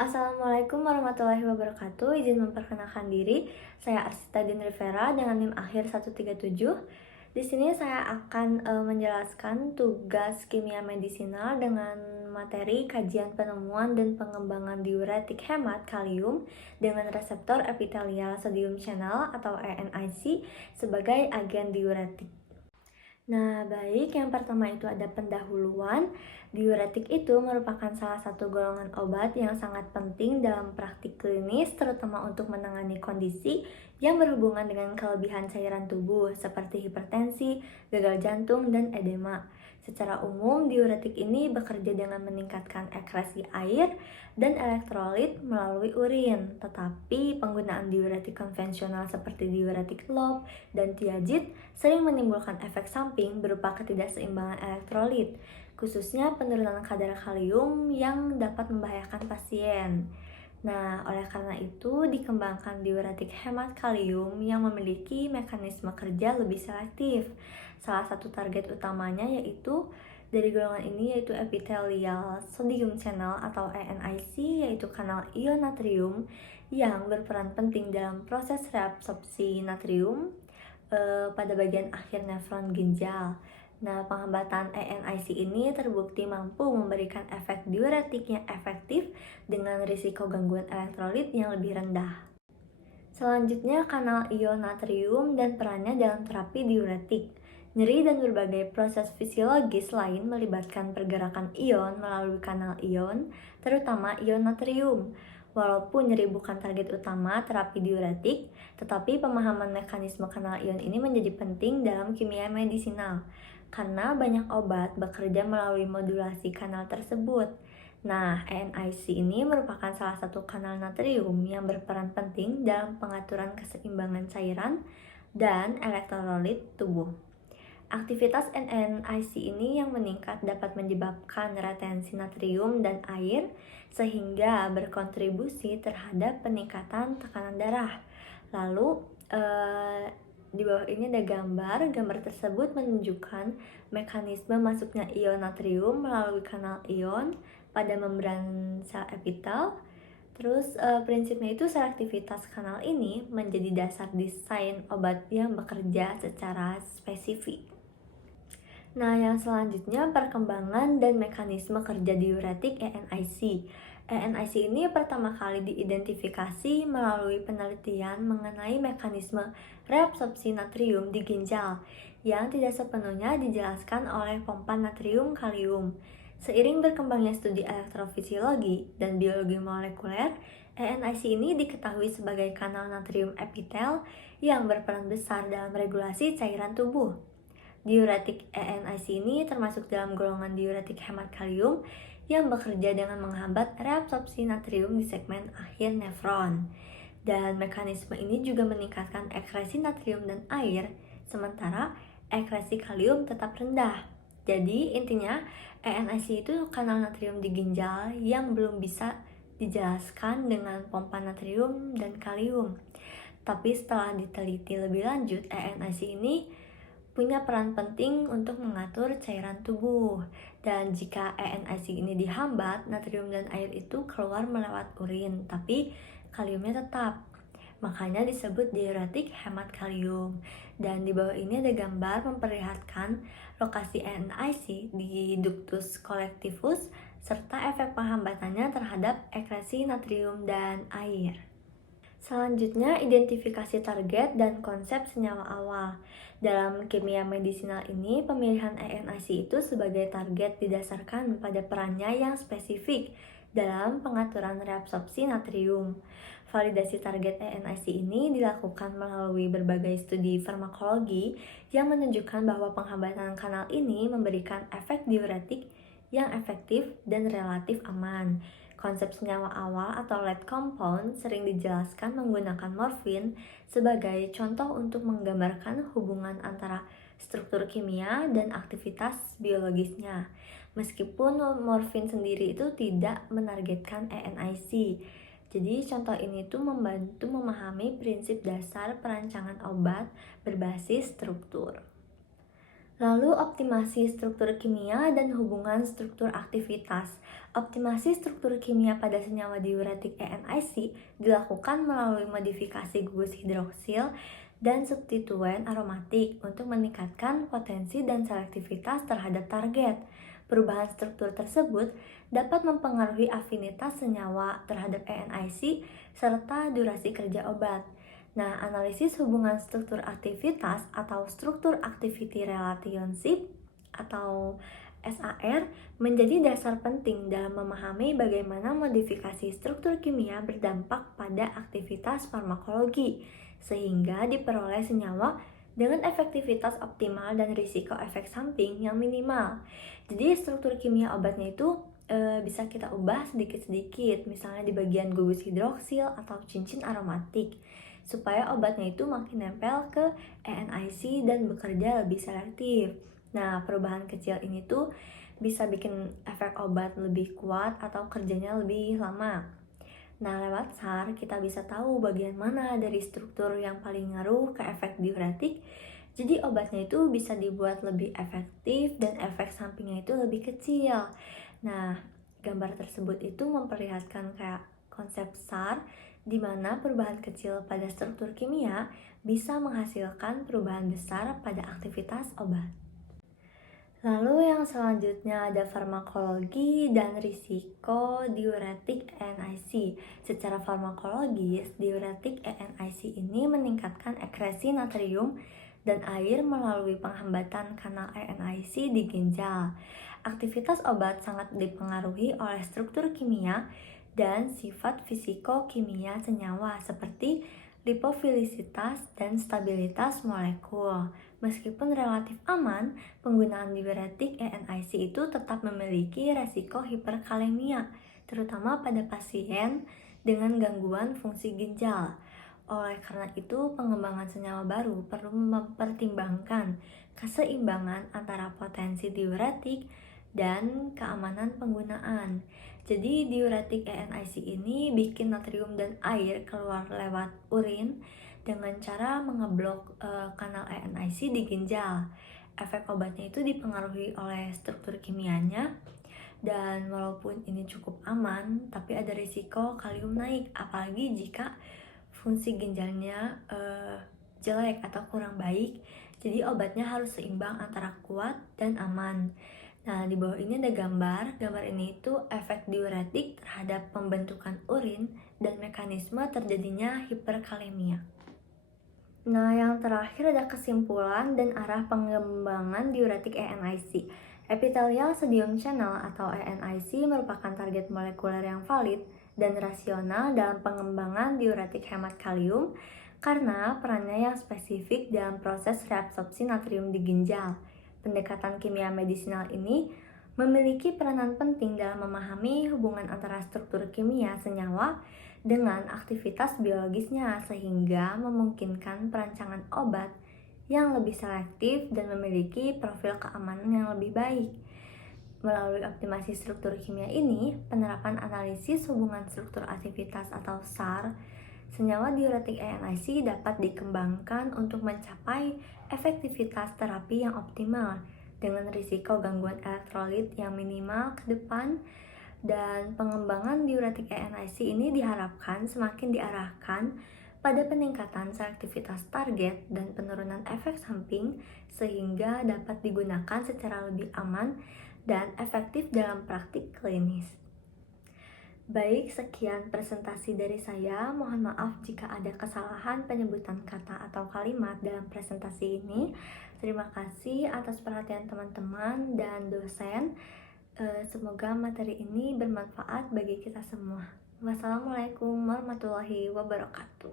Assalamualaikum warahmatullahi wabarakatuh. Izin memperkenalkan diri, saya Arsita Din Rivera dengan NIM akhir 137. Di sini saya akan menjelaskan tugas kimia medisinal dengan materi kajian penemuan dan pengembangan diuretik hemat kalium dengan reseptor epitelial sodium channel atau ENIC sebagai agen diuretik. Nah, baik, yang pertama itu ada pendahuluan. Diuretik itu merupakan salah satu golongan obat yang sangat penting dalam praktik klinis, terutama untuk menangani kondisi yang berhubungan dengan kelebihan cairan tubuh, seperti hipertensi, gagal jantung, dan edema. Secara umum, diuretik ini bekerja dengan meningkatkan ekskresi air dan elektrolit melalui urin. Tetapi penggunaan diuretik konvensional seperti diuretik lob dan tiazid sering menimbulkan efek samping berupa ketidakseimbangan elektrolit, khususnya penurunan kadar kalium yang dapat membahayakan pasien. Nah, oleh karena itu dikembangkan diuretik hemat kalium yang memiliki mekanisme kerja lebih selektif. Salah satu target utamanya yaitu dari golongan ini yaitu epithelial sodium channel atau ENIC, yaitu kanal ion natrium yang berperan penting dalam proses reabsorpsi natrium pada bagian akhir nefron ginjal. Nah, penghambatan ENIC ini terbukti mampu memberikan efek diuretik yang efektif dengan risiko gangguan elektrolit yang lebih rendah. Selanjutnya, kanal ion natrium dan perannya dalam terapi diuretik. Nyeri dan berbagai proses fisiologis lain melibatkan pergerakan ion melalui kanal ion, terutama ion natrium. Walaupun nyeri bukan target utama terapi diuretik, tetapi pemahaman mekanisme kanal ion ini menjadi penting dalam kimia medisinal, karena banyak obat bekerja melalui modulasi kanal tersebut. Nah, ENIC ini merupakan salah satu kanal natrium yang berperan penting dalam pengaturan keseimbangan cairan dan elektrolit tubuh. Aktivitas ENIC ini yang meningkat dapat menyebabkan retensi natrium dan air sehingga berkontribusi terhadap peningkatan tekanan darah. Lalu di bawah ini ada gambar tersebut menunjukkan mekanisme masuknya ion natrium melalui kanal ion pada membran sel epitel. Terus prinsipnya itu selektivitas kanal ini menjadi dasar desain obat yang bekerja secara spesifik. Nah, yang selanjutnya perkembangan dan mekanisme kerja diuretik ENIC. ENIC ini pertama kali diidentifikasi melalui penelitian mengenai mekanisme reabsorpsi natrium di ginjal yang tidak sepenuhnya dijelaskan oleh pompa natrium kalium. Seiring berkembangnya studi elektrofisiologi dan biologi molekuler, ENIC ini diketahui sebagai kanal natrium epitel yang berperan besar dalam regulasi cairan tubuh. Diuretik ENIC ini termasuk dalam golongan diuretik hemat kalium yang bekerja dengan menghambat reabsorpsi natrium di segmen akhir nefron. Dan mekanisme ini juga meningkatkan ekskresi natrium dan air, sementara ekskresi kalium tetap rendah. Jadi intinya ENIC itu kanal natrium di ginjal yang belum bisa dijelaskan dengan pompa natrium dan kalium. Tapi setelah diteliti lebih lanjut, ENIC ini punya peran penting untuk mengatur cairan tubuh. Dan jika ENIC ini dihambat, natrium dan air itu keluar melewat urin, tapi kaliumnya tetap. Makanya disebut diuretik hemat kalium. Dan di bawah ini ada gambar memperlihatkan lokasi ENIC di ductus collectivus serta efek penghambatannya terhadap ekskresi natrium dan air. Selanjutnya, identifikasi target dan konsep senyawa awal. Dalam kimia medisinal ini, pemilihan ENIC itu sebagai target didasarkan pada perannya yang spesifik dalam pengaturan reabsorpsi natrium. Validasi target ENIC ini dilakukan melalui berbagai studi farmakologi yang menunjukkan bahwa penghambatan kanal ini memberikan efek diuretik yang efektif dan relatif aman. Konsep senyawa awal atau lead compound sering dijelaskan menggunakan morfin sebagai contoh untuk menggambarkan hubungan antara struktur kimia dan aktivitas biologisnya. Meskipun morfin sendiri itu tidak menargetkan ENIC. Jadi contoh ini tuh membantu memahami prinsip dasar perancangan obat berbasis struktur. Lalu optimasi struktur kimia dan hubungan struktur aktivitas. Optimasi struktur kimia pada senyawa diuretik ENIC dilakukan melalui modifikasi gugus hidroksil dan substituen aromatik untuk meningkatkan potensi dan selektivitas terhadap target. Perubahan struktur tersebut dapat mempengaruhi afinitas senyawa terhadap ENIC serta durasi kerja obat. Nah, analisis hubungan struktur aktivitas atau struktur activity relationship atau SAR menjadi dasar penting dalam memahami bagaimana modifikasi struktur kimia berdampak pada aktivitas farmakologi, sehingga diperoleh senyawa dengan efektivitas optimal dan risiko efek samping yang minimal. Jadi struktur kimia obatnya itu bisa kita ubah sedikit-sedikit, misalnya di bagian gugus hidroksil atau cincin aromatik, supaya obatnya itu makin nempel ke ENIC dan bekerja lebih selektif. Nah, perubahan kecil ini tuh bisa bikin efek obat lebih kuat atau kerjanya lebih lama. Nah, lewat SAR kita bisa tahu bagian mana dari struktur yang paling ngaruh ke efek diuretik. Jadi obatnya itu bisa dibuat lebih efektif dan efek sampingnya itu lebih kecil. Nah, gambar tersebut itu memperlihatkan kayak konsep SAR di mana perubahan kecil pada struktur kimia bisa menghasilkan perubahan besar pada aktivitas obat. Lalu yang selanjutnya ada farmakologi dan risiko diuretik ENIC. Secara farmakologis, diuretik ENIC ini meningkatkan ekresi natrium dan air melalui penghambatan kanal ENIC di ginjal. Aktivitas obat sangat dipengaruhi oleh struktur kimia dan sifat fisiko-kimia senyawa seperti lipofilisitas dan stabilitas molekul. Meskipun relatif aman, penggunaan diuretik ENIC itu tetap memiliki resiko hiperkalemia, terutama pada pasien dengan gangguan fungsi ginjal. Oleh karena itu, pengembangan senyawa baru perlu mempertimbangkan keseimbangan antara potensi diuretik dan keamanan penggunaan. Jadi diuretik ENIC ini bikin natrium dan air keluar lewat urin dengan cara mengeblok kanal ENIC di ginjal. Efek obatnya itu dipengaruhi oleh struktur kimianya, dan walaupun ini cukup aman, tapi ada risiko kalium naik, apalagi jika fungsi ginjalnya jelek atau kurang baik. Jadi obatnya harus seimbang antara kuat dan aman. Nah, di bawah ini ada gambar. Gambar ini itu efek diuretik terhadap pembentukan urin dan mekanisme terjadinya hiperkalemia. Nah, yang terakhir ada kesimpulan dan arah pengembangan diuretik ENIC. Epithelial sodium channel atau ENIC merupakan target molekuler yang valid dan rasional dalam pengembangan diuretik hemat kalium karena perannya yang spesifik dalam proses reabsorpsi natrium di ginjal. Pendekatan kimia medisinal ini memiliki peranan penting dalam memahami hubungan antara struktur kimia senyawa dengan aktivitas biologisnya, sehingga memungkinkan perancangan obat yang lebih selektif dan memiliki profil keamanan yang lebih baik. Melalui optimasi struktur kimia ini, penerapan analisis hubungan struktur aktivitas atau SAR senyawa diuretik ENIC dapat dikembangkan untuk mencapai efektivitas terapi yang optimal dengan risiko gangguan elektrolit yang minimal ke depan. Dan pengembangan diuretik ENIC ini diharapkan semakin diarahkan pada peningkatan selektivitas target dan penurunan efek samping sehingga dapat digunakan secara lebih aman dan efektif dalam praktik klinis. Baik, sekian presentasi dari saya. Mohon maaf jika ada kesalahan penyebutan kata atau kalimat dalam presentasi ini. Terima kasih atas perhatian teman-teman dan dosen. Semoga materi ini bermanfaat bagi kita semua. Wassalamualaikum warahmatullahi wabarakatuh.